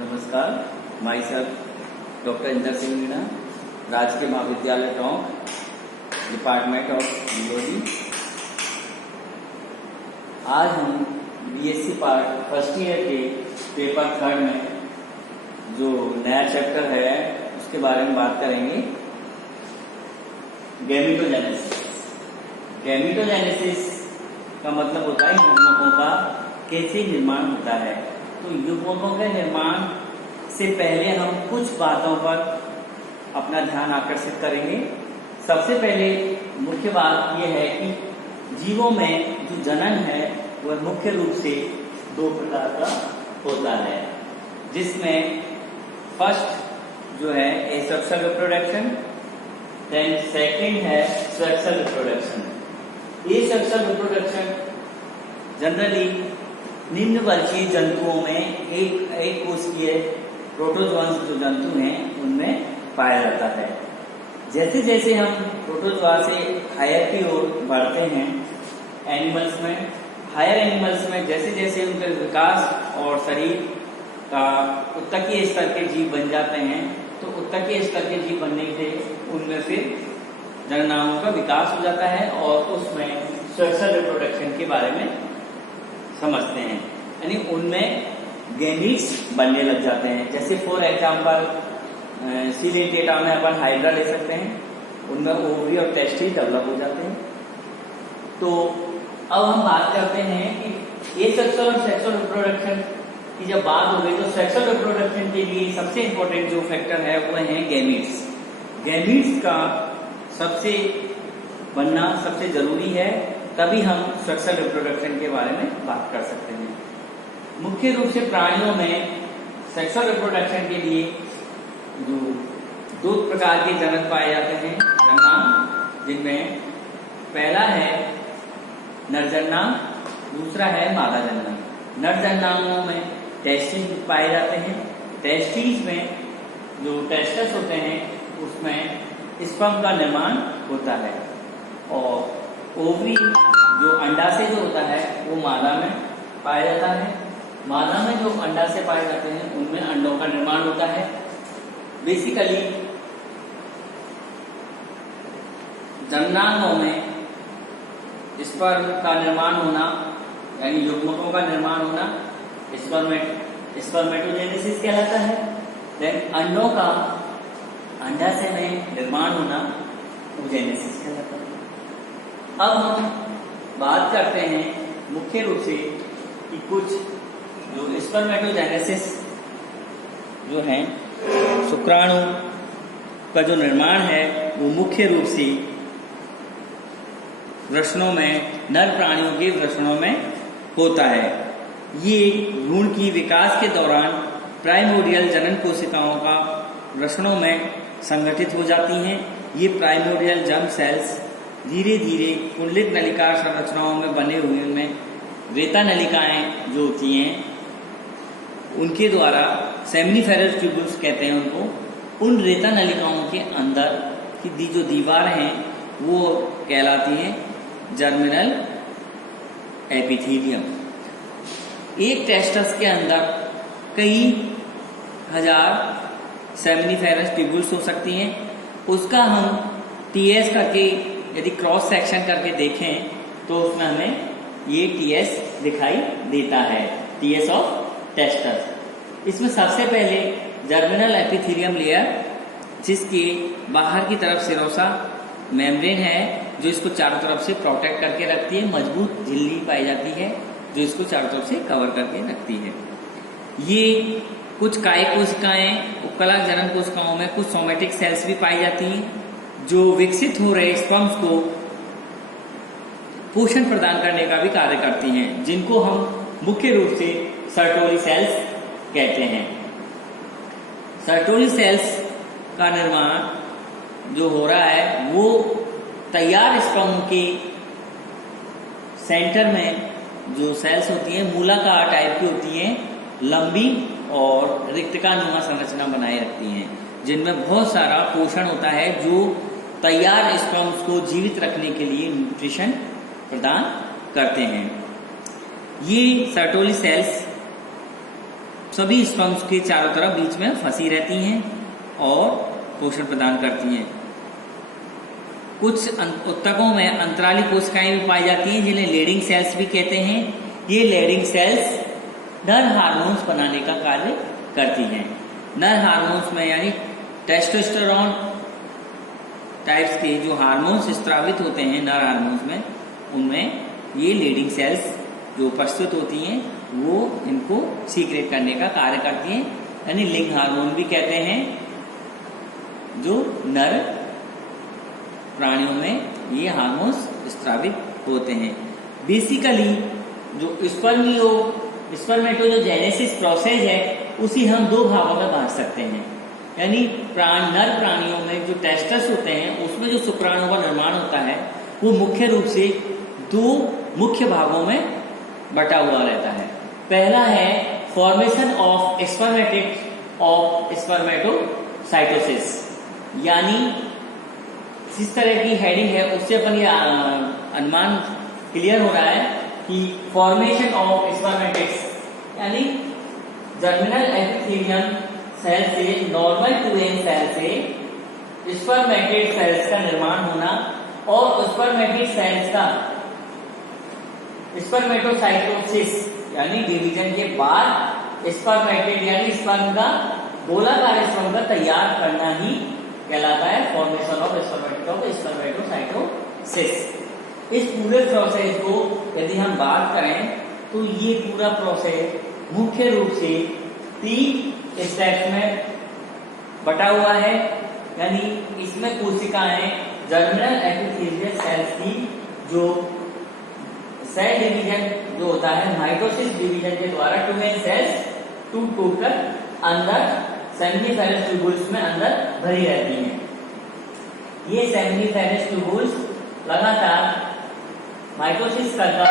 नमस्कार, my self doctor Inder Singh Meena, राजकीय महाविद्यालय टोंक, डिपार्टमेंट ऑफ जियोलॉजी। आज हम बीएससी पार्ट फर्स्ट ईयर के पेपर थर्ड में जो नया चैप्टर है उसके बारे में बात करेंगे। गैमेटोजेनेसिस। गैमेटोजेनेसिस का मतलब होता है युग्मकों का कैसे निर्माण होता है। तो युग्मकों के निर्माण से पहले हम कुछ बातों पर अपना ध्यान आकर्षित करेंगे। सबसे पहले मुख्य बात यह है कि जीवों में जो जनन है वह मुख्य रूप से दो प्रकार का होता है, जिसमें फर्स्ट जो है एसेक्सुअल रिप्रोडक्शन, देन सेकंड है sexual reproduction. Asexual reproduction generally निम्न वर्गीय जंतुओं में एक कोशिकीय प्रोटोजोआ जो जंतु हैं उनमें पाया जाता है। जैसे जैसे हम प्रोटोजोआ से हायर की ओर बढ़ते हैं एनिमल्स में, हायर एनिमल्स में जैसे जैसे उनका विकास और शरीर का उत्तकीय स्तर के जीव बन जाते हैं, तो उत्तकीय स्तर के जीव बनने से उनमें फिर जननांगों का विकास हो जाता है और उसमें सेक्सुअल रिप्रोडक्शन के बारे में समझते हैं, यानी उनमें गैमीट्स बनने लग जाते हैं। जैसे फॉर एग्जाम्पल सीलेंटेटा में अपन हाइड्रा ले सकते हैं, उनमें ओवरी और टेस्टिस डेवलप हो जाते हैं। तो अब हम बात करते हैं कि एसेक्सुअल और सेक्सुअल रिप्रोडक्शन की जब बात हो गई तो सेक्सुअल रिप्रोडक्शन के लिए सबसे इंपॉर्टेंट जो फैक्टर है वह है गैमीट्स। गैमीट्स का सबसे बनना सबसे जरूरी है, तभी हम सेक्सुअल रिप्रोडक्शन के बारे में बात कर सकते हैं। मुख्य रूप से प्राणियों में सेक्सुअल रिप्रोडक्शन के लिए जो दो प्रकार के जनक पाए जाते हैं जननांग, जिनमें पहला है नर जननांग, दूसरा है मादा जननांग। नर जननांगों में टेस्टिस पाए जाते हैं। टेस्टिस में जो टेस्टस होते हैं उसमें स्पर्म का निर्माण होता है, और ओवरी जो अंडाशय जो होता है वो मादा में पाया जाता है। मादा में जो अंडाशय पाए जाते हैं उनमें अंडों का निर्माण होता है। बेसिकली जननांगों में स्पर्म का निर्माण होना यानी युग्मकों का निर्माण होना स्पर्मेटोजेनेसिस कहलाता है। देन अंडों का अंडाशय में निर्माण होना ओजेनेसिस कहलाता है। अब हम बात करते हैं मुख्य रूप से कि कुछ जो स्पर्मेटोजेनेसिस जो है शुक्राणु का जो निर्माण है वो मुख्य रूप से वृषणों में, नर प्राणियों के वृषणों में होता है। ये भ्रूण की विकास के दौरान प्राइमोर्डियल जनन कोशिकाओं का वृषणों में संगठित हो जाती हैं। ये प्राइमोर्डियल जर्म सेल्स धीरे धीरे कुंडलित नलिका संरचनाओं में बने हुए उनमें रेता नलिकाएं जो होती हैं उनके द्वारा सेमिनिफेरस ट्यूब्यूल्स कहते हैं उनको, उन रेता नलिकाओं के अंदर की जो दीवार हैं वो कहलाती हैं जर्मिनल एपिथेलियम। एक टेस्टस के अंदर कई हजार सेमिनिफेरस ट्यूब्यूल्स हो सकती हैं। उसका हम टीएस करके यदि क्रॉस सेक्शन करके देखें तो उसमें हमें ये टीएस दिखाई देता है, टीएस ऑफ टेस्टस। इसमें सबसे पहले जर्मिनल एपिथेलियम लेयर, जिसके बाहर की तरफ सिरोसा मेम्ब्रेन है जो इसको चारों तरफ से प्रोटेक्ट करके रखती है, मजबूत झिल्ली पाई जाती है जो इसको चारों तरफ से कवर करके रखती है। ये कुछ काय कोशिकाएं, उपकला जनन कोशिकाओं में कुछ सोमेटिक सेल्स भी पाई जाती हैं जो विकसित हो रहे स्पर्म्स को पोषण प्रदान करने का भी कार्य करती हैं, जिनको हम मुख्य रूप से सर्टोली सेल्स कहते हैं। सर्टोली सेल्स का निर्माण जो हो रहा है वो तैयार स्पर्म के सेंटर में जो सेल्स होती हैं मूलाकार टाइप की होती हैं, लंबी और रिक्तिकानुमा संरचना बनाए रखती हैं, जिनमें बहुत सारा पोषण होता है जो तैयार स्पर्म्स को जीवित रखने के लिए न्यूट्रिशन प्रदान करते हैं। ये सर्टोली सेल्स सभी स्पर्म्स के चारों तरफ बीच में फंसी रहती हैं और पोषण प्रदान करती हैं। कुछ उत्तकों में अंतराली कोशिकाएं भी पाई जाती हैं जिन्हें लेडिंग सेल्स भी कहते हैं। ये लेडिंग सेल्स नर हार्मोन्स बनाने का कार्य करती हैं। नर हार्मोन्स में यानी टेस्टोस्टेरोन टाइप्स के जो हार्मोन्स स्रावित होते हैं नर हार्मोन्स में, उनमें ये लेडिंग सेल्स जो उपस्थित होती हैं वो इनको सीक्रेट करने का कार्य करती हैं, यानी लिंग हार्मोन भी कहते हैं, जो नर प्राणियों में ये हार्मोन्स स्रावित होते हैं। बेसिकली जो स्पर्मेटोजेनेसिस प्रोसेस है उसी हम दो भागों में बांट सकते हैं। यानी नर प्राणियों में जो टेस्टस होते हैं उसमें जो शुक्राणुओं का निर्माण होता है वो मुख्य रूप से दो मुख्य भागों में बटा हुआ रहता है। पहला है फॉर्मेशन ऑफ स्पर्मेटिड ऑफ स्पर्मेटोसाइटोसिस, यानी जिस तरह की हेडिंग है उससे अपन ये अनुमान क्लियर हो रहा है कि फॉर्मेशन ऑफ स्पर्मेटिड्स यानी जर्मिनल एपिथेलियम सेल से नॉर्मल 2n सेल से स्पर्मेटिड सेल्स का निर्माण होना और स्पर्मेटिड सेल्स का स्पर्मेटोसाइटोसिस यानी डिवीजन के बाद स्पर्मेटिड यानी स्पर्म का गोलाकार स्पर्म का तैयार करना ही कहलाता है फॉर्मेशन ऑफ स्पर्मेटोसाइटोसिस। इस पूरे प्रोसेस को यदि हम बात करें तो ये पूरा प्रोसेस मुख्य रूप से 3 स्टेप्स में बटा हुआ है। यानी इसमें कोशिकाएं जर्मिनल एपिथेलियल सेल्स की जो सेल डिवीजन जो होता है माइटोसिस डिवीजन के द्वारा 2n सेल्स टूट कर अंदर सेमिनिफेरस ट्यूबुल्स में अंदर भरी रहती हैं। ये सेमिनिफेरस ट्यूबुल्स लगातार माइटोसिस करता